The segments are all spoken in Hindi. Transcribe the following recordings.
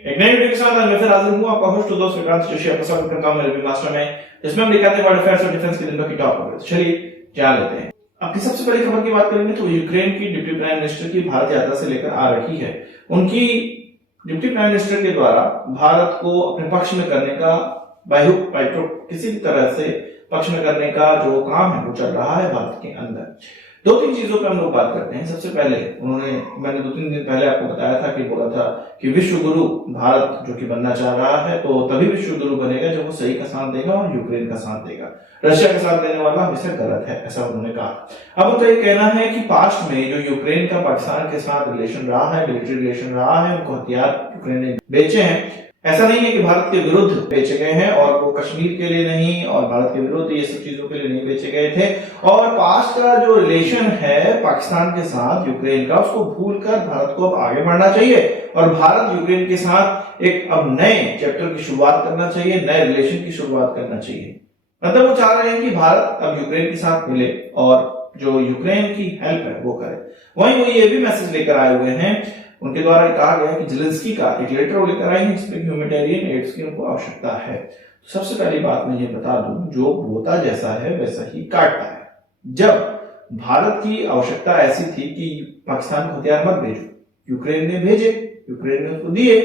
एक नई वीडियो के साथ मैं फिर हाजिर हूं, आपका होस्ट दोस्त विक्रांत जोशी आपका स्वागत करता हूं मेरे रिव्यू मास्टर में, जिसमें हम दिखाते हैं वर्ल्ड अफेयर्स और डिफेंस के दिनों की टॉप खबरें। चलिए जान लेते हैं। आपकी सबसे बड़ी खबर की बात करेंगे तो यूक्रेन की डिप्टी प्राइम मिनिस्टर की भारत यात्रा से लेकर आ रही है। उनकी डिप्टी प्राइम मिनिस्टर के द्वारा भारत को अपने पक्ष में करने का किसी भी तरह से पक्ष में करने का जो काम है वो चल रहा है भारत के अंदर। दो तीन चीजों पर हम लोग बात करते हैं। सबसे पहले मैंने 2-3 दिन पहले आपको बताया था कि बोला था कि विश्व गुरु भारत जो कि बनना चाह रहा है तो तभी विश्व गुरु बनेगा जब वो सही का साथ देगा और यूक्रेन का साथ देगा। रशिया का साथ देने वाला हमेशा गलत है, ऐसा उन्होंने कहा। अब उनका ये कहना है कि पास्ट में जो यूक्रेन का पाकिस्तान के साथ रिलेशन रहा है, मिलिट्री रिलेशन रहा है, उनको हथियार यूक्रेन ने बेचे हैं। ऐसा नहीं है कि भारत के विरुद्ध बेचे गए हैं और वो कश्मीर के लिए नहीं और भारत के विरुद्ध ये सब चीजों के लिए नहीं बेचे गए थे। और पास्ट का जो रिलेशन है पाकिस्तान के साथ यूक्रेन का, उसको भूलकर भारत को अब आगे बढ़ना चाहिए और भारत यूक्रेन के साथ एक अब नए चैप्टर की शुरुआत करना चाहिए, नए रिलेशन की शुरुआत करना चाहिए। मतलब वो चाह रहे हैं कि भारत अब यूक्रेन के साथ मिले और जो यूक्रेन की हेल्प है वो करे। वहीं वो ये भी मैसेज लेकर आए हुए हैं, उनके द्वारा कहा गया कि ज़ेलेंस्की का एक लेटर वो लेकर आए हैं जिसमें ह्यूमैनिटेरियन एड्स की उनको आवश्यकता है। तो सबसे पहली बात मैं ये बता दूं, जो बोता जैसा है वैसा ही काटता है। जब भारत की आवश्यकता ऐसी थी कि पाकिस्तान को हथियार मत भेजो, यूक्रेन ने भेजे, यूक्रेन ने उसको दिए।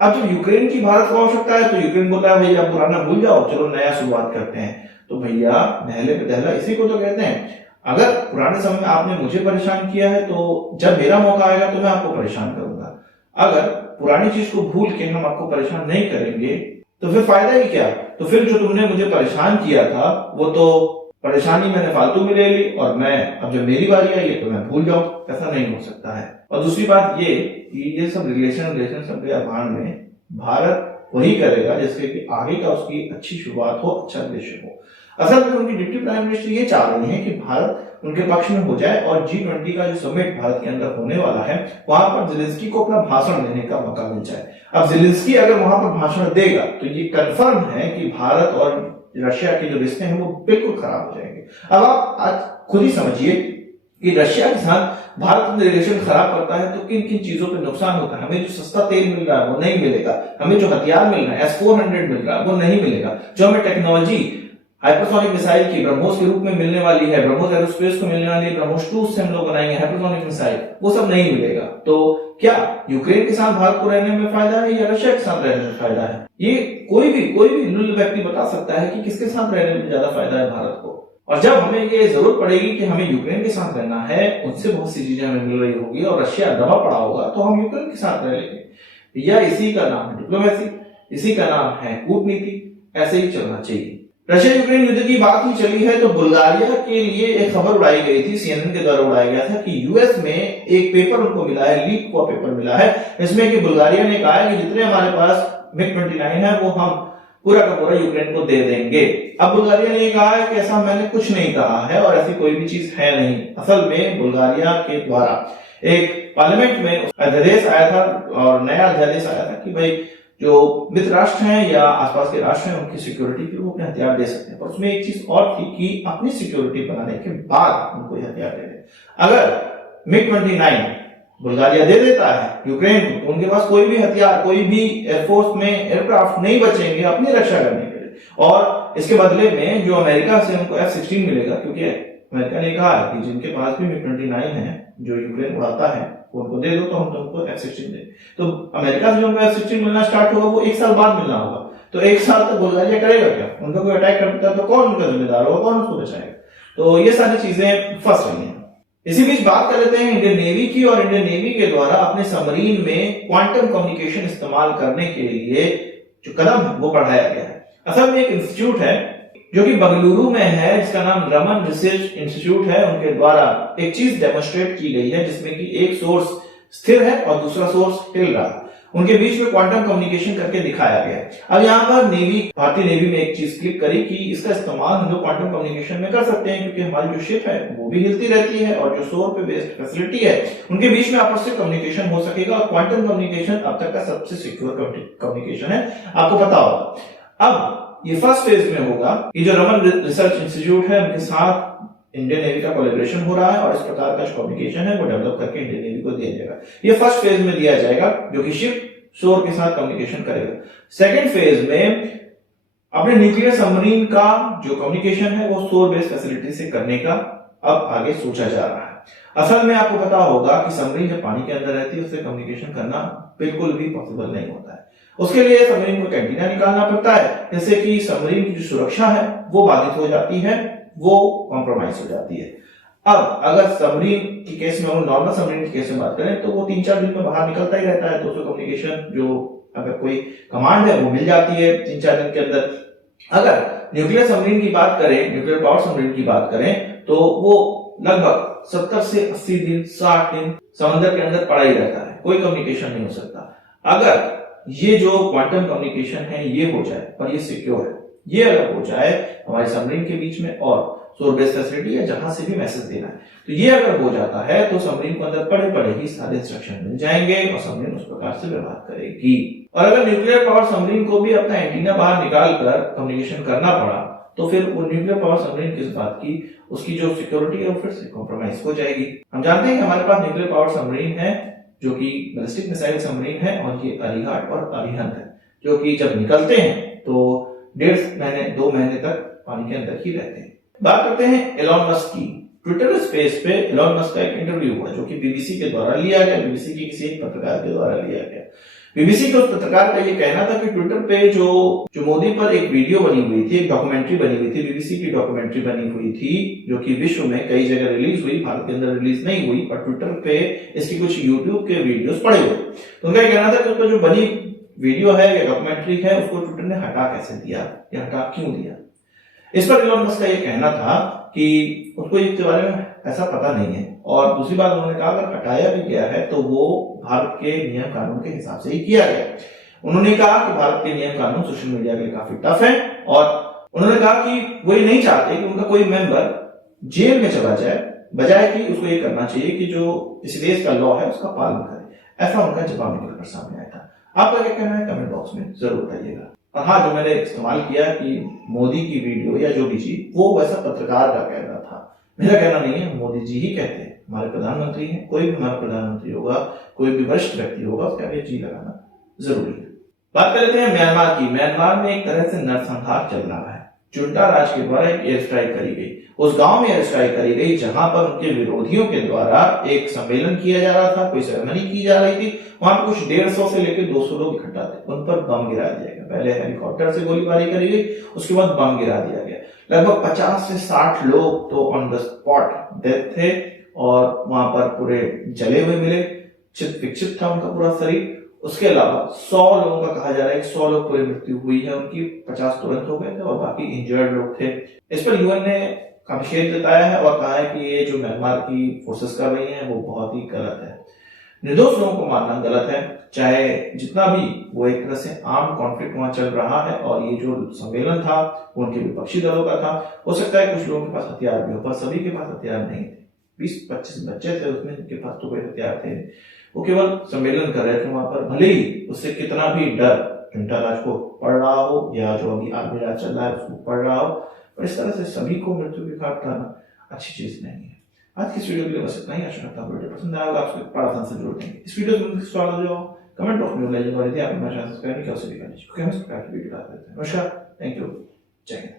अब जब यूक्रेन की भारत को आवश्यकता है तो यूक्रेन बोलता है भैया पुराना भूल जाओ, चलो नया शुरुआत करते हैं। तो भैया पहले पे पहला इसी को तो कहते हैं। अगर पुराने समय में आपने मुझे परेशान किया है तो जब मेरा मौका आएगा तो मैं आपको परेशान करूंगा। अगर पुरानी चीज को भूल के हम आपको परेशान नहीं करेंगे तो फिर फायदा ही क्या। तो फिर जो तुमने मुझे परेशान किया था वो तो परेशानी मैंने फालतू में ले ली और मैं अब जब मेरी बारी आई है तो मैं भूल जाऊं। ऐसा नहीं हो सकता है। और दूसरी बात ये सब रिलेशन सब के आभार में भारत वही करेगा जिससे कि आगे का उसकी अच्छी शुरुआत हो, अच्छा रिलेशन हो। असल में उनकी डिप्टी प्राइम मिनिस्टर ये चाह रही हैं कि भारत उनके पक्ष में हो जाए और G20 का जो समिट भारत के अंदर होने वाला है वहां पर ज़ेलेंस्की को अपना भाषण देने का मौका मिल जाए। अब ज़ेलेंस्की अगर वहां पर भाषण देगा तो ये कंफर्म है कि भारत और रशिया के जो रिश्ते हैं वो बिल्कुल खराब हो जाएंगे। अब आप आज खुद ही समझिए कि रशिया के साथ भारत में रिलेशन खराब करता है तो किन किन चीजों पे नुकसान होता है। हमें जो सस्ता तेल मिल रहा है वो नहीं मिलेगा, हमें जो हथियार मिल रहा है S-400 मिल रहा है वो नहीं मिलेगा, जो हमें टेक्नोलॉजी हाइपरसोनिक मिसाइल की ब्रह्मोस के रूप में मिलने वाली है, ब्रह्मोस एरोस्पेस को मिलने वाली है, ब्रह्मोस 2 से हम लोग बनाएंगे हाइपरसोनिक मिसाइल, वो सब नहीं मिलेगा। तो क्या यूक्रेन के साथ भारत को रहने में फायदा है या रशिया के साथ रहने में फायदा है? ये कोई भी लुल्ल व्यक्ति बता सकता है कि किसके साथ रहने में ज्यादा फायदा है भारत को। और जब हमें ये जरूरत पड़ेगी कि हमें यूक्रेन के साथ रहना है, उनसे बहुत सी चीजें हमें मिल रही होगी और रशिया दबा पड़ा होगा तो हम यूक्रेन के साथ रह लेंगे। या इसी का नाम है डिप्लोमेसी, इसी का नाम है कूटनीति। ऐसे ही चलना चाहिए। रशिया यूक्रेन युद्ध की बात ही चली है तो बुल्गारिया के लिए एक खबर उड़ाई गई थी, CNN के द्वारा उड़ाया गया था कि यूएस में एक पेपर उनको मिला है, लीक हुआ पेपर मिला है, इसमें कि बुल्गारिया ने कहा है कि जितने हमारे पास MiG-29 है वो हम पूरा का पूरा यूक्रेन को दे देंगे। अब बुल्गारिया ने कहा है कि ऐसा मैंने कुछ नहीं कहा है और ऐसी कोई भी चीज है नहीं। असल में बुल्गारिया के द्वारा एक पार्लियामेंट में अध्यादेश आया था और नया अध्यादेश आया था कि भाई जो मित्र राष्ट्र हैं या आसपास के राष्ट्र हैं उनकी सिक्योरिटी के लिए वो अपने हथियार दे सकते हैं। पर उसमें एक चीज और थी कि अपनी सिक्योरिटी बनाने के बाद उनको हथियार दे दें। अगर MiG-29 बुल्गारिया दे देता है यूक्रेन को तो उनके पास कोई भी हथियार, कोई भी एयरफोर्स में एयरक्राफ्ट नहीं बचेंगे अपनी रक्षा करने के लिए। और इसके बदले में जो अमेरिका से उनको F-16 मिलेगा, क्योंकि अमेरिका ने कहा है कि जिनके पास भी MiG-29 है जो यूक्रेन उड़ाता है उनको दे दो तो हम तुमको F-16 दे। तो अमेरिका से जो उनको F-16 मिलना स्टार्ट होगा वो 1 साल बाद मिलना होगा। तो 1 साल तक बुल्गारिया करेगा क्या? उनका कोई अटैक करता है तो कौन उनका जिम्मेदार होगा, कौन उसको बचाएगा? तो ये सारी चीजें फंस रही हैं। इसी बीच बात कर लेते हैं इंडियन नेवी की। और इंडियन नेवी के द्वारा अपने सबमरीन में क्वांटम कम्युनिकेशन इस्तेमाल करने के लिए जो कदम है वो बढ़ाया गया है। असल में एक इंस्टीट्यूट है जो कि बंगलुरु में है, जिसका नाम रमन रिसर्च इंस्टीट्यूट है। उनके द्वारा एक चीज डेमोन्स्ट्रेट की गई है जिसमें कि एक सोर्स स्थिर है और दूसरा सोर्स हिल रहा है, उनके बीच में क्वांटम कम्युनिकेशन करके दिखाया गया। अब यहाँ पर भारतीय नेवी में एक चीज क्लिक करी कि इसका इस्तेमाल हम लोग क्वांटम कम्युनिकेशन में कर सकते हैं, क्योंकि हमारी जो शिप है वो भी हिलती रहती है और जो सौर पे बेस्ड फैसिलिटी है उनके बीच में आपस में कम्युनिकेशन हो सकेगा। और क्वांटम कम्युनिकेशन अब तक का सबसे सिक्योर कम्युनिकेशन है, आपको पता होगा। अब ये फर्स्ट फेज में होगा। ये जो रमन रिसर्च इंस्टीट्यूट है उनके साथ इंडियन नेवी का कोलैबोरेशन हो रहा है और इस प्रकार का जो कम्युनिकेशन है वो डेवलप करके इंडियन नेवी को दिया जाएगा। ये फर्स्ट फेज में दिया जाएगा जो कि शिप शोर के साथ कम्युनिकेशन करेगा। सेकेंड फेज में अपने न्यूक्लियर सबमरीन का जो कम्युनिकेशन है वो शोर बेस्ड फैसिलिटी से करने का अब आगे सोचा जा रहा है। असल में आपको पता होगा कि सबमरीन जब पानी के अंदर रहती है उससे कम्युनिकेशन करना बिल्कुल भी पॉसिबल नहीं होता है। उसके लिए सबमरीन को एंटीना निकालना पड़ता है, जिससे कि सबमरीन की जो सुरक्षा है वो बाधित हो जाती है, वो कॉम्प्रोमाइज हो जाती है। अब अगर सबमरीन की केस में हम नॉर्मल सबमरीन की केस में बात करें तो वो 3-4 दिन में बाहर निकलता ही रहता है, तो उसको कम्युनिकेशन जो अगर कोई कमांड है वो मिल जाती है 3-4 दिन के अंदर। अगर न्यूक्लियर सबमरीन की बात करें, न्यूक्लियर पावर सबमरीन की बात करें, तो वो लगभग 70 से 80 दिन 60 दिन समंदर के अंदर पड़ा ही रहता है, कोई कम्युनिकेशन नहीं हो सकता। अगर ये जो क्वांटम कम्युनिकेशन है ये हो जाए और ये सिक्योर है, ये अगर हो जाए हमारे सबमरीन के बीच में और शोर बेस्ड फैसिलिटी या जहां से भी मैसेज देना है, तो ये अगर हो जाता है तो सबमरीन को अंदर पड़े पड़े ही सारे इंस्ट्रक्शन मिल जाएंगे और सबमरीन उस प्रकार से व्यवहार करेगी। और अगर न्यूक्लियर पावर सबमरीन को भी अपना एंटीना बाहर निकाल कर कम्युनिकेशन करना पड़ा तो फिर वो न्यूक्लियर पावर सबमरीन किस बात की, उसकी जो सिक्योरिटी है वो फिर से कॉम्प्रोमाइज हो जाएगी। हम जानते हैं कि हमारे पास न्यूक्लियर पावर सबमरीन है जो कि बैलिस्टिक मिसाइल सबमरीन है और ये अरिहंत और अरिहंत है, जो कि जब निकलते हैं तो 1.5 महीने 2 महीने तक पानी के अंदर ही रहते हैं। बात करते हैं एलॉन मस्क की। ट्विटर स्पेस पे एलॉन मस्क का एक इंटरव्यू हुआ जो कि बीबीसी के द्वारा लिया गया, बीबीसी की किसी एक पत्रकार के द्वारा लिया गया। बीबीसी के उस पत्रकार का ये कहना था कि ट्विटर पे जो मोदी पर एक वीडियो बनी हुई थी, एक डॉक्यूमेंट्री बनी हुई थी, बीबीसी की डॉक्यूमेंट्री बनी हुई थी जो कि विश्व में कई जगह रिलीज हुई, भारत के अंदर रिलीज नहीं हुई, और ट्विटर पे इसकी कुछ यूट्यूब के वीडियोस पड़े हुए। तो उनका कहना था कि उसका जो बनी वीडियो है या डॉक्यूमेंट्री है उसको ट्विटर ने हटा कैसे दिया या हटा क्यों दिया। इस पर एलॉन मस्क का ये कहना था कि उसको इसके बारे में ऐसा पता नहीं है, और दूसरी बात उन्होंने कहा अगर हटाया भी गया है तो वो भारत के नियम कानून के हिसाब से ही किया गया। उन्होंने कहा कि भारत के नियम कानून सोशल मीडिया के लिए काफी टफ है, और उन्होंने कहा कि वो ये नहीं चाहते कि उनका कोई मेंबर जेल में चला जाए, बजाय कि उसको ये करना चाहिए कि जो इस देश का लॉ है उसका पालन करे। ऐसा उनका जवाब निकलकर सामने आया था। आपका क्या कहना है कमेंट बॉक्स में जरूर बताइएगा। और हाँ, जो मैंने इस्तेमाल किया कि मोदी की वीडियो या जो भी चीज, वो वैसा पत्रकार का कहना था, मेरा कहना नहीं है, मोदी जी ही कहते हैं। हमारे प्रधानमंत्री हैं, कोई भी हमारा प्रधानमंत्री होगा, कोई भी वरिष्ठ व्यक्ति होगा, उसका भी जी लगाना जरूरी है। बात कर लेते हैं म्यांमार की। म्यांमार में एक तरह से नरसंहार चल रहा है। जुंटा राज के द्वारा एक एयर स्ट्राइक करी गई, उस गांव में एयर स्ट्राइक करी गई जहां पर उनके विरोधियों के द्वारा एक सम्मेलन किया जा रहा था, कोई सेरेमनी की जा रही थी। वहां पर कुछ 150 से लेकर 200 लोग इकट्ठा थे, उन पर बम गिरा दिया गया। पहले हेलीकॉप्टर से गोलीबारी करी गई, उसके बाद बम गिरा दिया गया। लगभग 50 से 60 लोग तो ऑन द स्पॉट डेथ थे, और वहां पर पूरे जले हुए मिले, चित विक्षिप्त था उनका पूरा शरीर। उसके अलावा 100 लोगों का कहा जा रहा है कि 100 लोग पूरी मृत्यु हुई है उनकी, 50 तुरंत हो गए थे और बाकी इंजर्ड लोग थे। इस पर यूएन ने काफी खेद जताया है और कहा है कि ये जो म्यांमार की फोर्सेस कर रही हैं वो बहुत ही गलत है। निर्दोष लोगों को मारना गलत है, चाहे जितना भी वो एक तरह से आर्म कॉन्फ्लिक्ट वहां चल रहा है, और ये जो सम्मेलन था वो उनके विपक्षी दलों का था। हो सकता है कुछ लोगों के पास हथियार भी हो, पर सभी के पास हथियार नहीं थे। 20-25 बच्चे थे उसमें जिनके पास तो कोई हथियार थे, वो केवल सम्मेलन कर रहे थे वहां पर। भले ही उससे कितना भी डर जुंटा राज को पड़ रहा हो या जो अभी आर्मी राज चल रहा है उसको पड़ रहा हो, पर इस तरह से सभी को मृत्यु के घाट उतारना अच्छी चीज नहीं है। आज की इस वीडियो के लिए बस इतना ही। आशा करता हूँ वीडियो पसंद आया होगा, आपको पढ़ा से जरूर देंगे। इस वीडियो में सवाल हो जाओ कमेंट बॉक्स में बताइए, और यदि आपने हमारे चैनल सब्सक्राइब नहीं किया उसे भी कर लीजिए, क्योंकि हम इस प्रकार की वीडियो लाते रहते हैं। नमस्कार, थैंक यू, जय हिंद।